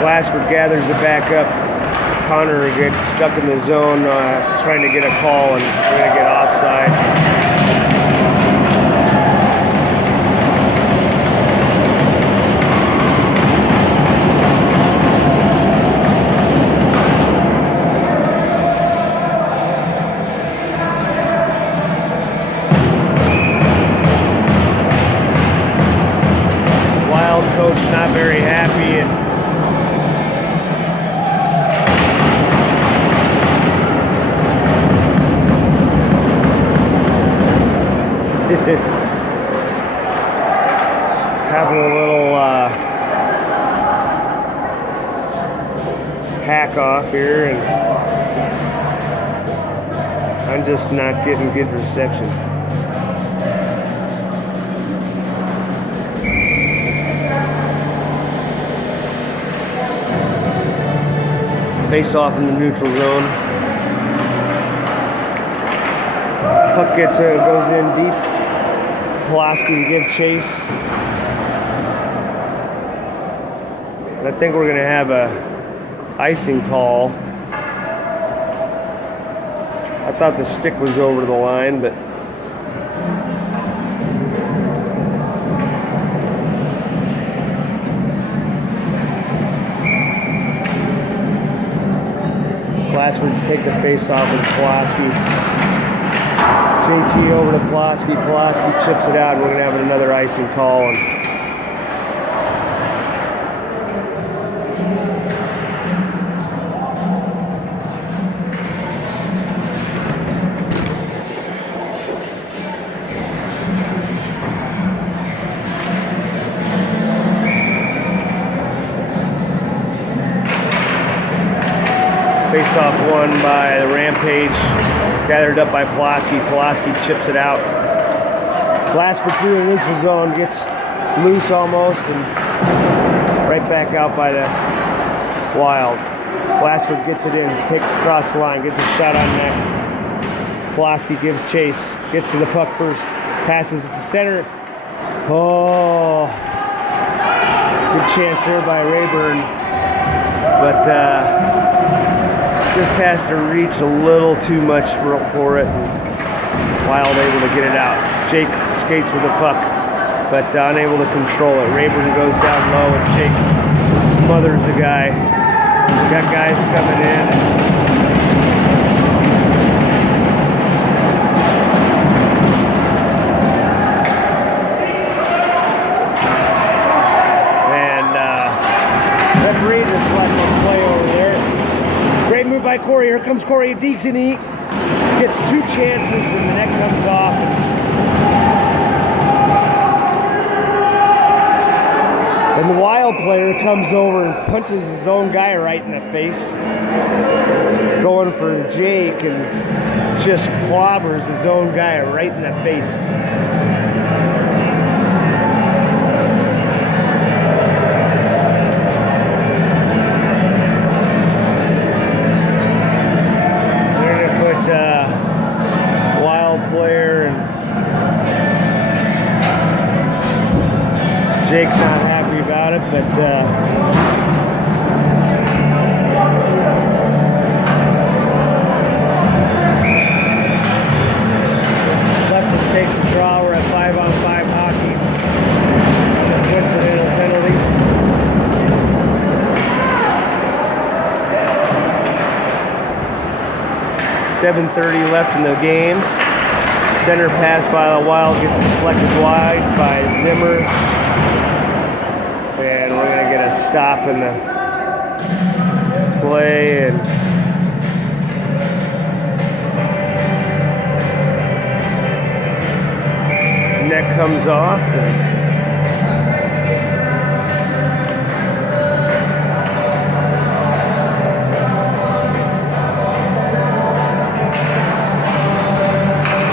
Glassford gathers it back up. Connor gets stuck in the zone trying to get a call, and we're going to get offsides. not very happy. And having a little hack off here, and I'm just not getting good reception. Face off in the neutral zone. Puck goes in deep. Pulaski to give chase. And I think we're going to have a icing call. I thought the stick was over the line, but Glassford to take the face off with Pulaski. JT over to Pulaski. Pulaski chips it out, and we're going to have another icing call. And face off won by the Rampage. Gathered up by Pulaski. Pulaski chips it out. Glassford through the neutral zone, gets loose almost, and right back out by the Wild. Glassford gets it in, takes across the line, gets a shot on net. Pulaski gives chase, gets to the puck first, passes it to center. Oh, good chance there by Rayburn, but just has to reach a little too much for it, and Wild able to get it out. Jake skates with the puck, but unable to control it. Rayburn goes down low, and Jake smothers the guy. Got guys coming in. Referee just let him play over there. Great move by Corey. Here comes Corey. Deeks and he gets two chances, and the net comes off. And the Wild player comes over and punches his own guy right in the face, going for Jake, and just clobbers his own guy right in the face. Player, and Jake's not happy about it, but Leftist takes a draw. We're at 5-on-5 hockey. Coincidental penalty. .7:30 left in the game. Center pass by the Wild gets deflected wide by Zimmer. And we're going to get a stop in the play. And net comes off. And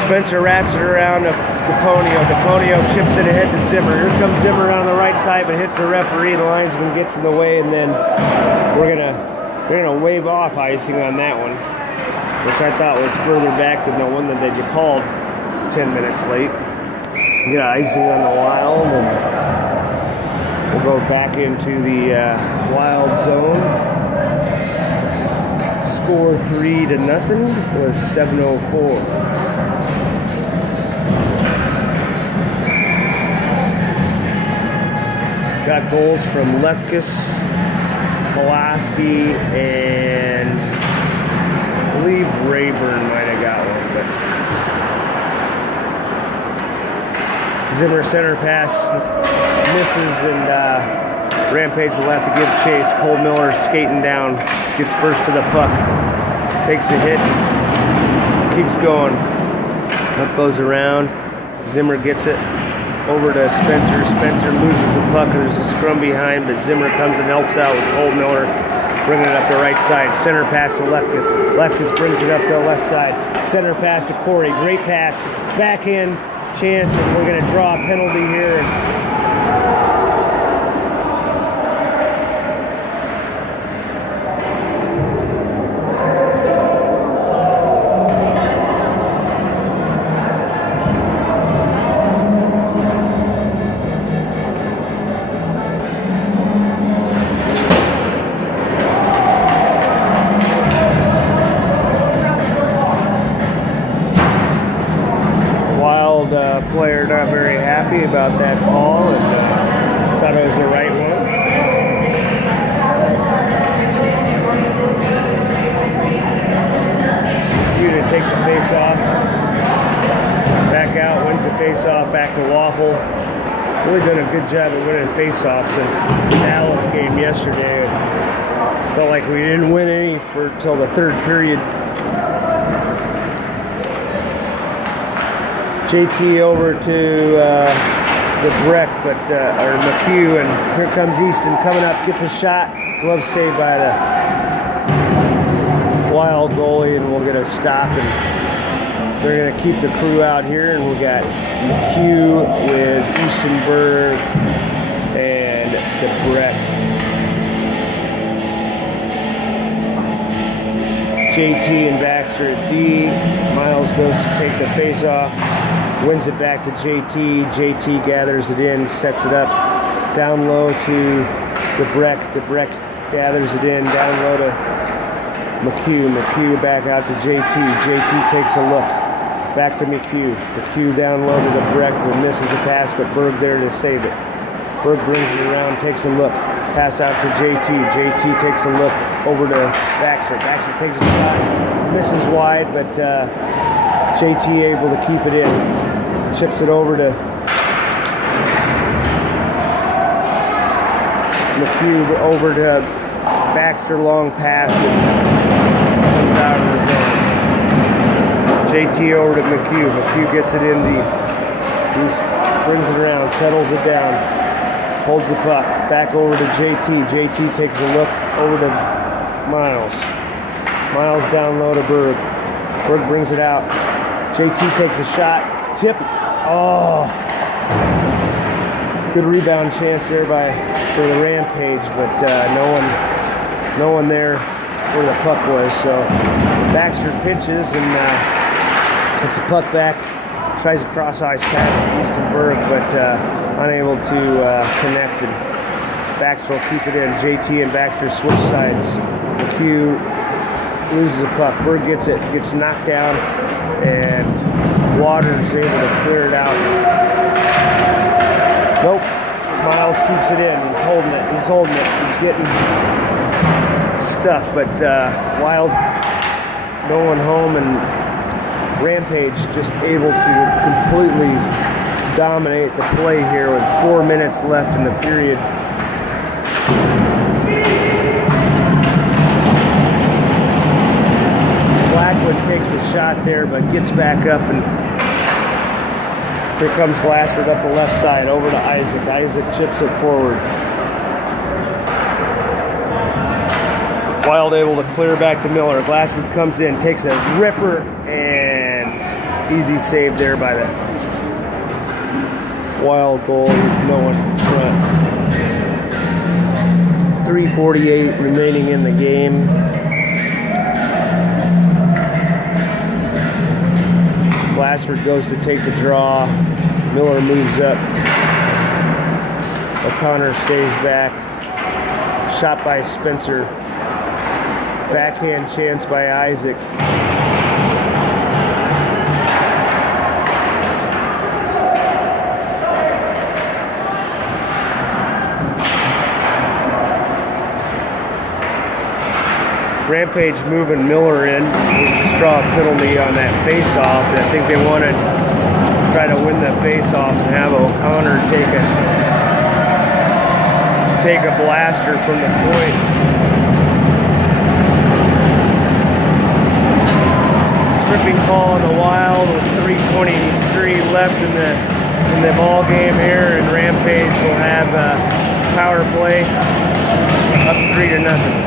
Spencer wraps it around to Deponio. Deponio chips it ahead to Zimmer. Here comes Zimmer on the right side, but hits the referee. The linesman gets in the way, and then we're gonna wave off icing on that one, which I thought was further back than the one that they called 10 minutes late. We got icing on the Wild, and we'll go back into the Wild zone. Score 3-0 with 7:04. Got goals from Lefkis, Pulaski, and I believe Rayburn might have got one. But Zimmer center pass misses, and Rampage will have to give chase. Cole Miller skating down, gets first to the puck, takes a hit, keeps going. Puck goes around. Zimmer gets it over to Spencer. Spencer loses the puck, and there's a scrum behind, but Zimmer comes and helps out with Cole Miller, bringing it up the right side. Center pass to Lefkus. Lefkus brings it up to the left side. Center pass to Corey. Great pass. Backhand chance, and we're going to draw a penalty here. Player not very happy about that call, and thought it was the right one. You to take the face off, back out, wins the face off, back to Waffle. Really done a good job of winning face off since the Dallas game yesterday. Felt like we didn't win any until the third period. JT over to the Breck, or McHugh, and here comes Easton coming up, gets a shot, glove saved by the Wild goalie, and we'll get a stop, and they're going to keep the crew out here, and we got McHugh with Eastonburg and the Breck. JT and Baxter at D. Miles goes to take the face off, wins it back to JT. JT gathers it in, sets it up down low to the Breck. The Breck gathers it in, down low to McHugh. McHugh back out to JT. JT takes a look, back to McHugh. McHugh down low to the Breck, who misses a pass, but Berg there to save it. Berg brings it around, takes a look, pass out to JT. JT takes a look over to Baxter. Baxter takes a shot, misses wide, but JT able to keep it in. Chips it over to McHugh, over to Baxter, long pass, and comes out of the zone. JT over to McHugh. McHugh gets it in deep. He brings it around, settles it down, holds the puck, back over to JT. JT takes a look over to Miles. Miles down low to Berg. Berg brings it out. JT takes a shot. Tip. Oh. Good rebound chance there for the Rampage, but no one there where the puck was. So Baxter pitches and puts the puck back. Tries a cross-ice pass to Eastonburg, but unable to connect, and Baxter will keep it in. JT and Baxter switch sides. McHugh loses the puck. Berg gets it, gets knocked down, and Waters able to clear it out. Nope. Miles keeps it in. He's holding it. He's holding it. He's getting stuff, but Wild going home, and Rampage just able to completely dominate the play here with 4 minutes left in the period. Blackwood takes a shot there, but gets back up, and here comes Glassford up the left side over to Isaac. Isaac chips it forward. Wild able to clear back to Miller. Glassford comes in, takes a ripper, and easy save there by the Wild goal. No one in front. 3:48 remaining in the game. Glassford goes to take the draw. Miller moves up. O'Connor stays back. Shot by Spencer. Backhand chance by Isaac. Rampage moving Miller in. We'll just draw a penalty on that face-off. I think they want to try to win the face-off and have take a blaster from the point. Tripping call on the Wild with 3:23 left in the ball game here, and Rampage will have power play up 3-0.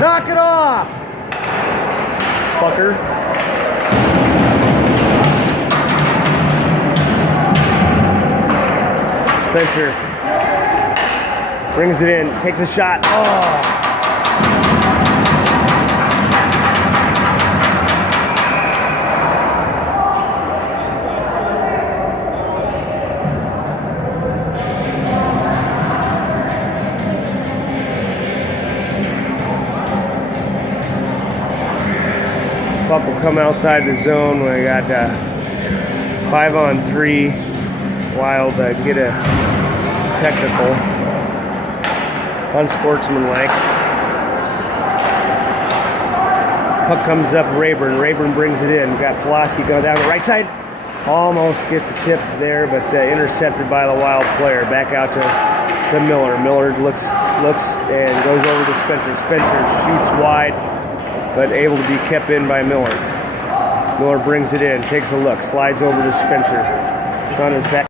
Knock it off, fucker. Spencer brings it in, takes a shot. Oh. Puck will come outside the zone when I got 5-on-3. Wild get a technical, unsportsmanlike. Puck comes up Rayburn. Rayburn brings it in. Got Pulaski going down the right side. Almost gets a tip there, but intercepted by the Wild player. Back out to Miller. Miller looks and goes over to Spencer. Spencer shoots wide, but able to be kept in by Miller. Miller brings it in, takes a look, slides over to Spencer. It's on his back.